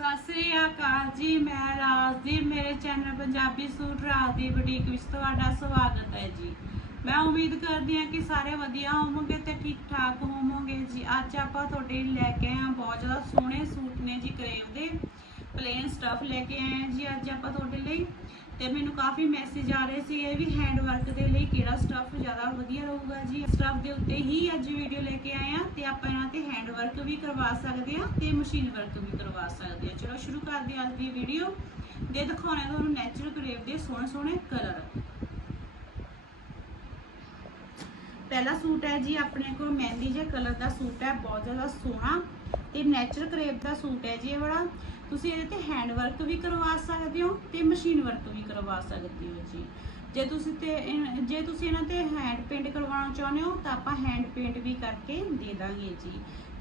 ਸਤਿ ਸ੍ਰੀ ਅਕਾਲ ਜੀ, ਮੈਂ ਰਾਜਦੀਪ ਮੇਰੇ channel Punjabi suit Rajdeep boutique ਵਿੱਚ ਤੁਹਾਡਾ ਸਵਾਗਤ ਹੈ ਜੀ। ਮੈਂ ਉਮੀਦ ਕਰਦੀ ਹਾਂ ਕਿ ਸਾਰੇ ਵਧੀਆ ਹੋਵੋਗੇ ਤੇ ਠੀਕ ਠਾਕ ਹੋਵੋਗੇ ਜੀ। ਅੱਜ ਆਪਾਂ ਤੁਹਾਡੇ ਲਈ ਲੈ ਕੇ ਆਏ ਹਾਂ ਬਹੁਤ ਜ਼ਿਆਦਾ ਸੋਹਣੇ ਸੂਟ ਨੇ ਜੀ ਕਰੇਵ ਦੇ। ਪਲੇਨ ਸਟਫ ਲੈ ਕੇ ਆਏ ਹਾਂ ਜੀ, ਅੱਜ ਆਪਾਂ ਤੁਹਾਡੇ ਲਈ। ਤੇ ਮੈਨੂੰ ਕਾਫੀ ਮੈਸੇਜ ਆ ਰਹੇ ਸੀ ਇਹ ਵੀ ਹੈਂਡ ਵਰਕ ਦੇ ਲਈ ਕਿਹੜਾ ਸਟਫ ਜ਼ਿਆਦਾ ਵਧੀਆ ਰਹੂਗਾ ਜੀ। ਸਟਫ ਦੇ ਉੱਤੇ ਹੀ ਅੱਜ ਵੀਡੀਓ ਲੈ ਕੇ ਆਏ ਆ ਤੇ ਆਪਾਂ ਇਹਨਾਂ ਤੇ ਹੈਂਡ ਵਰਕ ਵੀ ਕਰਵਾ ਸਕਦੇ ਆ ਤੇ ਮਸ਼ੀਨ ਵਰਕ ਵੀ ਕਰਵਾ ਸਕਦੇ ਆ ਚਲੋ ਸ਼ੁਰੂ ਕਰਦੇ ਹਾਂ ਅੱਜ ਦੀ ਵੀਡੀਓ ਦੇ ਦਿਖਾਉਣੇ ਤੁਹਾਨੂੰ ਨੈਚੁਰਲ ਕਰੇਵ ਦੇ ਸੋਹਣੇ ਸੋਹਣੇ ਕਲਰ ਪਹਿਲਾ ਸੂਟ ਹੈ ਜੀ ਆਪਣੇ ਕੋਲ ਮਹਿੰਦੀ ਜੇ ਕਲਰ ਦਾ ਸੂਟ ਹੈ, ਬਹੁਤ ਜ਼ਿਆਦਾ ਸੋਹਣਾ। ਤੇ ਨੈਚੁਰਲ ਕਰੇਪ ਦਾ ਸੂਟ ਹੈ ਜੀ ਇਹ ਵਾਲਾ। ਤੁਸੀਂ ਇਹਦੇ ਤੇ ਹੈਂਡ ਵਰਕ ਵੀ ਕਰਵਾ ਸਕਦੇ ਹੋ ਤੇ ਮਸ਼ੀਨ ਵਰਕ ਵੀ ਕਰਵਾ ਸਕਦੇ ਹੋ ਜੀ। ਜੇ ਤੁਸੀਂ ਤੇ ਇਨ- ਜੇ ਤੁਸੀਂ ਇਹਨਾਂ ਤੇ ਹੈਂਡ ਪੇਂਟ ਕਰਵਾਉਣਾ ਚਾਹੁੰਦੇ ਹੋ, ਤਾਂ ਆਪਾਂ ਹੈਂਡ ਪੇਂਟ ਵੀ ਕਰਕੇ ਦੇ ਦਾਂਗੇ ਜੀ।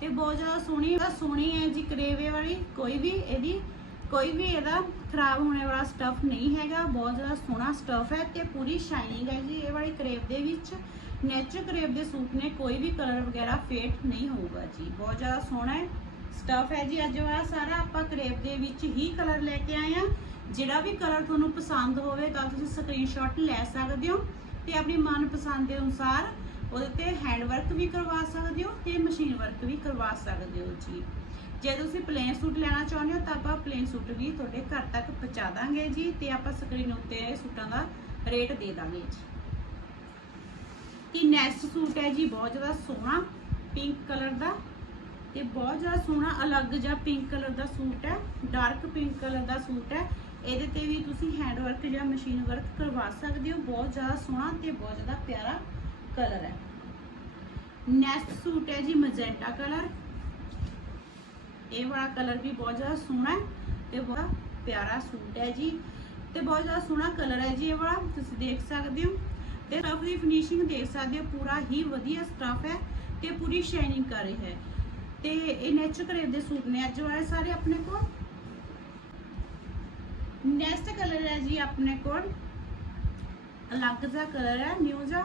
ਤੇ ਬਹੁਤ ਜ਼ਿਆਦਾ ਸੋਹਣੀ ਸੋਹਣੀ ਹੈ ਜੀ ਕਰੇਵੇ ਵਾਲੀ। ਕੋਈ ਵੀ ਇਹਦੀ ਕੋਈ ਵੀ ਇਹਦਾ ਖਰਾਬ ਹੋਣੇ ਵਾਲਾ ਸਟਫ ਨਹੀਂ ਹੈਗਾ, ਬਹੁਤ ਜ਼ਿਆਦਾ ਸੋਹਣਾ ਸਟਫ ਹੈ ਤੇ ਪੂਰੀ ਸ਼ਾਈਨਿੰਗ ਹੈ ਜੀ। ਇਹ ਵਾਲੀ ਕਰੇਵ ਦੇ ਵਿੱਚ ਨੈਚੁਰਲ ਕਰੇਵ ਦੇ ਸੂਟ ਨੇ, ਕੋਈ ਵੀ ਕਲਰ ਵਗੈਰਾ ਫੇਟ ਨਹੀਂ ਹੋਊਗਾ ਜੀ। ਬਹੁਤ ਜ਼ਿਆਦਾ ਸੋਹਣਾ ਹੈ ਸਟਫ ਹੈ ਜੀ। ਅੱਜ ਵਾਲਾ ਸਾਰਾ ਆਪਾਂ ਕਰੇਪ ਦੇ ਵਿੱਚ ਹੀ ਕਲਰ ਲੈ ਕੇ ਆਏ ਆ ਜਿਹੜਾ ਵੀ ਕਲਰ ਤੁਹਾਨੂੰ ਪਸੰਦ ਹੋਵੇ, ਤਾਂ ਤੁਸੀਂ ਸਕਰੀਨਸ਼ਾਟ ਲੈ ਸਕਦੇ ਹੋ ਤੇ ਆਪਣੀ ਮਨਪਸੰਦ ਦੇ ਅਨੁਸਾਰ ਉਹਦੇ ਤੇ ਹੈਂਡ ਵਰਕ ਵੀ ਕਰਵਾ ਸਕਦੇ ਹੋ ਤੇ ਮਸ਼ੀਨ ਵਰਕ ਵੀ ਕਰਵਾ ਸਕਦੇ ਹੋ ਜੀ। ਜੇ ਤੁਸੀਂ ਪਲੇਨ ਸੂਟ ਲੈਣਾ ਚਾਹੁੰਦੇ ਹੋ ਤਾਂ ਆਪਾਂ ਪਲੇਨ ਸੂਟ ਵੀ ਤੁਹਾਡੇ ਘਰ ਤੱਕ ਪਹੁੰਚਾ ਦਾਂਗੇ ਜੀ ਤੇ ਆਪਾਂ ਸਕਰੀਨ ਉੱਤੇ ਇਹ ਸੂਟਾਂ ਦਾ ਰੇਟ ਦੇ ਦਾਂਗੇ ਜੀ। ਕਿ ਨੈਕਸਟ ਸੂਟ ਹੈ ਜੀ ਬਹੁਤ ਜ਼ਿਆਦਾ ਸੋਹਣਾ ਪਿੰਕ ਕਲਰ ਦਾ ਤੇ ਬਹੁਤ ਜ਼ਿਆਦਾ ਸੋਹਣਾ ਅਲੱਗ ਜਿਹਾ ਪਿੰਕ ਕਲਰ ਦਾ ਸੂਟ ਹੈ ਡਾਰਕ ਪਿੰਕ ਕਲਰ ਦਾ ਸੂਟ ਹੈ। ਇਹਦੇ ਤੇ ਵੀ ਤੁਸੀਂ ਹੈਂਡ ਵਰਕ ਜਾਂ ਮਸ਼ੀਨ ਵਰਕ ਕਰਵਾ ਸਕਦੇ ਹੋ, ਬਹੁਤ ਜ਼ਿਆਦਾ ਸੋਹਣਾ ਤੇ ਬਹੁਤ ਜ਼ਿਆਦਾ ਪਿਆਰਾ ਕਲਰ ਹੈ। ਨੈਕਸਟ ਸੂਟ ਹੈ ਜੀ ਮਜੈਂਟਾ ਕਲਰ ਇਹ ਵਾਲਾ ਕਲਰ ਵੀ ਬਹੁਤ ਜ਼ਿਆਦਾ ਸੋਹਣਾ ਹੈ ਤੇ ਬਹੁਤ ਪਿਆਰਾ ਸੂਟ ਹੈ ਜੀ। ਤੇ ਬਹੁਤ ਜ਼ਿਆਦਾ ਸੋਹਣਾ ਕਲਰ ਹੈ ਜੀ ਇਹ ਵਾਲਾ, ਤੁਸੀਂ ਦੇਖ ਸਕਦੇ ਹੋ। ਤੇ ਸਟਫ ਦੀ ਫਿਨਿਸ਼ਿੰਗ ਦੇਖ ਸਕਦੇ ਹੋ, ਪੂਰਾ ਹੀ ਵਧੀਆ ਸਟਫ ਹੈ ਤੇ ਪੂਰੀ ਸ਼ਾਈਨਿੰਗ ਕਰ ਰਹੀ ਹੈ। ਤੇ ਇਹ ਨੇਚਰ ਕਰੇਵ ਦੇ ਸੂਟ ਨੇ ਅੱਜ ਵਾਲੇ ਸਾਰੇ ਆਪਣੇ ਕੋਲ। ਨੈਕਸਟ ਕਲਰ ਹੈ ਜੀ ਆਪਣੇ ਕੋਲ। ਅਲੱਗ ਜਿਹਾ ਕਲਰ ਹੈ ਨਿਊ ਜਿਹਾ।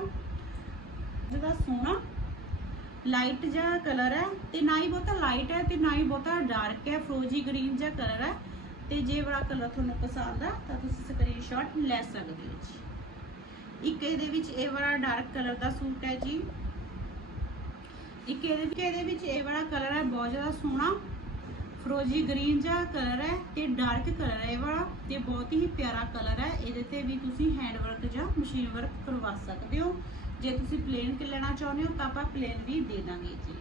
ਜਿਹਦਾ ਸੋਹਣਾ। ਲਾਈਟ ਜਿਹਾ ਕਲਰ ਹੈ ਤੇ ਨਾ ਹੀ ਬਹੁਤਾ ਲਾਈਟ ਹੈ ਤੇ ਨਾ ਹੀ ਬਹੁਤਾ ਡਾਰਕ ਹੈ ਫਰੋਜੀ ਗ੍ਰੀਨ ਜਿਹਾ ਕਲਰ ਹੈ। ਤੇ ਜੇ ਵਾਲਾ ਕਲਰ ਤੁਹਾਨੂੰ ਪਸੰਦ ਆ, ਤਾਂ ਤੁਸੀਂ ਸਕਰੀਨਸ਼ਾਟ ਲੈ ਸਕਦੇ ਹੋ ਜੀ। ਇੱਕ ਇਹਦੇ ਵਿੱਚ ਇਹ ਵਾਲਾ ਡਾਰਕ ਕਲਰ ਦਾ ਸੂਟ ਹੈ ਜੀ। ਇੱਕ ਇਹਦੇ ਵਿੱਚ ਇਹਦੇ ਵਿੱਚ ਇਹ ਵਾਲਾ ਕਲਰ ਹੈ ਬਹੁਤ ਜ਼ਿਆਦਾ ਸੋਹਣਾ। ਫਰੋਜੀ ਗ੍ਰੀਨ ਜਿਹਾ ਕਲਰ ਹੈ ਤੇ ਡਾਰਕ ਕਲਰ ਹੈ ਇਹ ਵਾਲਾ ਤੇ ਬਹੁਤ ਹੀ ਪਿਆਰਾ ਕਲਰ ਹੈ। ਇਹਦੇ ਤੇ ਵੀ ਤੁਸੀਂ ਹੈਂਡ ਵਰਕ ਜਾਂ ਮਸ਼ੀਨ ਵਰਕ ਕਰਵਾ ਸਕਦੇ ਹੋ। ਜੇ ਤੁਸੀਂ ਪਲੇਨ ਲੈਣਾ ਚਾਹੁੰਦੇ ਹੋ ਤਾਂ ਆਪਾਂ ਪਲੇਨ ਵੀ ਦੇ ਦਾਂਗੇ ਜੀ।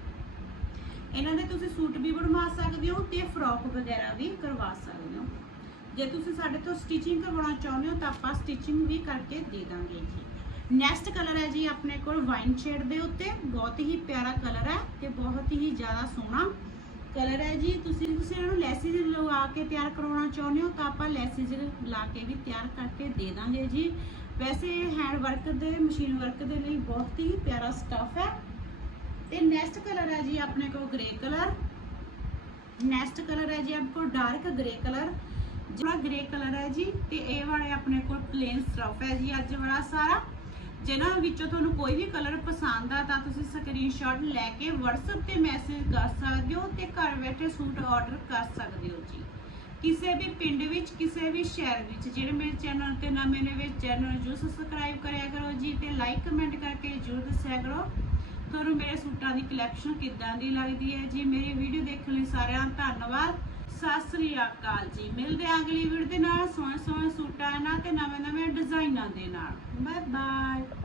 ਇਹਨਾਂ ਦੇ ਤੁਸੀਂ ਸੂਟ ਵੀ ਬਣਵਾ ਸਕਦੇ ਹੋ ਤੇ ਫਰੋਕ ਵਗੈਰਾ ਵੀ ਕਰਵਾ ਸਕਦੇ ਹੋ। ਜੇ ਤੁਸੀਂ ਸਾਡੇ ਤੋਂ ਸਟਿਚਿੰਗ ਕਰਵਾਉਣਾ ਚਾਹੁੰਦੇ ਹੋ ਤਾਂ ਆਪਾਂ ਸਟਿਚਿੰਗ ਵੀ ਕਰਕੇ ਦੇ ਦਾਂਗੇ ਜੀ। ਨੈਕਸਟ ਕਲਰ ਹੈ ਜੀ ਆਪਣੇ ਕੋਲ ਵਾਈਨ ਸ਼ੇਡ ਦੇ ਉੱਤੇ। ਬਹੁਤ ਹੀ ਪਿਆਰਾ ਕਲਰ ਹੈ ਤੇ ਬਹੁਤ ਹੀ ਜ਼ਿਆਦਾ ਸੋਹਣਾ ਕਲਰ ਹੈ ਜੀ। ਤੁਸੀਂ ਤੁਸੀਂ ਇਹਨਾਂ ਲੈਸਿਸ ਲਗਾ ਕੇ ਤਿਆਰ ਕਰਵਾਉਣਾ ਚਾਹੁੰਦੇ ਹੋ ਤਾਂ ਆਪਾਂ ਲੈਸਿਸ ਲਾ ਕੇ ਵੀ ਤਿਆਰ ਕਰਕੇ ਦੇ ਦਾਂਗੇ ਜੀ। ਵੈਸੇ ਹੈਂਡ ਵਰਕ ਦੇ ਮਸ਼ੀਨ ਵਰਕ ਦੇ ਲਈ ਬਹੁਤ ਹੀ ਪਿਆਰਾ ਸਟੱਫ ਹੈ। ਤੇ ਨੈਕਸਟ ਕਲਰ ਹੈ ਜੀ ਆਪਣੇ ਕੋਲ ਗ੍ਰੇ ਕਲਰ ਨੈਕਸਟ ਕਲਰ ਹੈ ਜੀ ਆਪਣੇ ਕੋਲ ਡਾਰਕ ਗ੍ਰੇ ਕਲਰ ਜਿਹੜਾ ਗ੍ਰੇ ਕਲਰ ਹੈ ਜੀ ਤੇ ਇਹ ਵਾਲੇ ਆਪਣੇ ਕੋਲ ਪਲੇਨ ਸਟੱਫ ਹੈ ਜੀ ਅੱਜ ਵਾਲਾ ਸਾਰਾ। ਜਿਹਨਾਂ ਵਿੱਚੋਂ ਤੁਹਾਨੂੰ ਕੋਈ ਵੀ ਕਲਰ ਪਸੰਦ ਆ ਤਾਂ ਤੁਸੀਂ ਸਕਰੀਨਸ਼ਾਟ ਲੈ ਕੇ WhatsApp ਤੇ ਮੈਸੇਜ ਕਰ ਸਕਦੇ ਹੋ ਤੇ ਘਰ ਬੈਠੇ ਸੂਟ ਆਰਡਰ ਕਰ ਸਕਦੇ ਹੋ ਜੀ। ਕਿਸੇ ਵੀ ਪਿੰਡ ਵਿੱਚ, ਕਿਸੇ ਵੀ ਸ਼ਹਿਰ ਵਿੱਚ, ਜਿਹੜੇ ਮੇਰੇ ਚੈਨਲ ਤੇ ਨਵੇਂ ਨੇ ਵਿੱਚ ਚੈਨਲ ਨੂੰ ਜਰੂਰ ਸਬਸਕ੍ਰਾਈਬ ਕਰਿਆ ਕਰੋ ਜੀ ਤੇ ਲਾਈਕ ਕਮੈਂਟ ਕਰਕੇ ਜਰੂਰ ਦੱਸਿਆ ਕਰੋ। ਤੁਹਾਨੂੰ ਮੇਰੇ ਸੂਟਾਂ ਦੀ ਕਲੈਕਸ਼ਨ ਕਿੱਦਾਂ ਦੀ ਲੱਗਦੀ ਹੈ ਜੀ? ਮੇਰੀ ਵੀਡੀਓ ਦੇਖਣ ਲਈ ਸਾਰਿਆਂ ਦਾ ਧੰਨਵਾਦ। ਸਤਿ ਸ੍ਰੀ ਅਕਾਲ ਜੀ। ਮਿਲਦੇ ਹਾਂ ਅਗਲੀ ਵੀਡੀਓ ਦੇ ਨਾਲ। ਸੋਹਣੇ ਸੋਹਣੇ ਸੂਟਾਂ ਨਾਲ ਤੇ ਨਵੇਂ ਨਵੇਂ ਡਿਜ਼ਾਈਨਾਂ ਦੇ ਨਾਲ। Bye bye